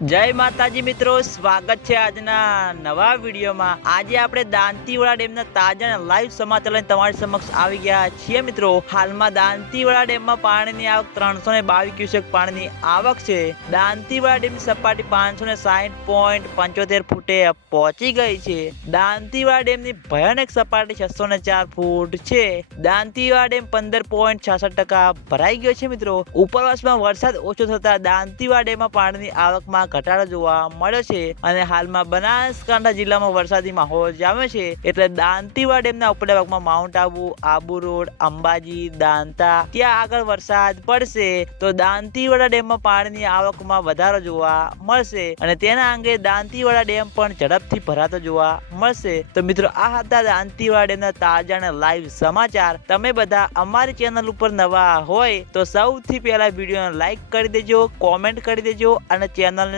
જય માતાજી મિત્રો, સ્વાગત છે આજના નવા વિડીયોમાં. આજે આપણે દાંતીવાડા ડેમના તાજા લાઈવ સમાચાર લઈને તમારી સમક્ષ આવી ગયા છીએ મિત્રો. હાલમાં દાંતીવાડા ડેમમાં પાણીની આવક ત્રણસો ને બાવીસ ક્યુસેક પાણીની આવક છે. દાંતીવાડા ડેમની સપાટી પાંચસો ને સાહીઠ પોઈન્ટ પંચોતેર ફૂટે પહોંચી ગઈ છે. દાંતીવાડા ડેમની ભયાનક સપાટી છસો ને ચાર ફૂટ છે. દાંતીવાડા ડેમ પંદર પોઈન્ટ છાસઠ ટકા ભરાઈ ગયો છે મિત્રો. ઉપરવાસમાં વરસાદ ઓછો થતા દાંતીવાડા ડેમમાં પાણીની આવકમાં ઘટાડો જોવા મળ્યો છે અને હાલમાં બનાસકાંઠા જિલ્લામાં વરસાદી માહોલ જામ્યો છે એટલે દાંતીવાડા ડેમના ઉપલા ભાગમાં માઉન્ટ આબુ આબુ રોડ, અંબાજી, દાંતા, ત્યાં આગળ વરસાદ પડશે તો દાંતીવાડા ડેમમાં પાણીની આવકમાં વધારો જોવા મળશે અને તેના અંગે દાંતીવાડા ડેમ પણ ઝડપથી ભરાતો જોવા મળશે. તો મિત્રો, આ હતા દાંતીવાડા ડેમના તાજા અને લાઈવ સમાચાર. તમે બધા અમારી ચેનલ ઉપર નવા હોય તો સૌથી પહેલા વિડીયોને લાઈક કરી દેજો, કોમેન્ટ કરી દેજો અને ચેનલને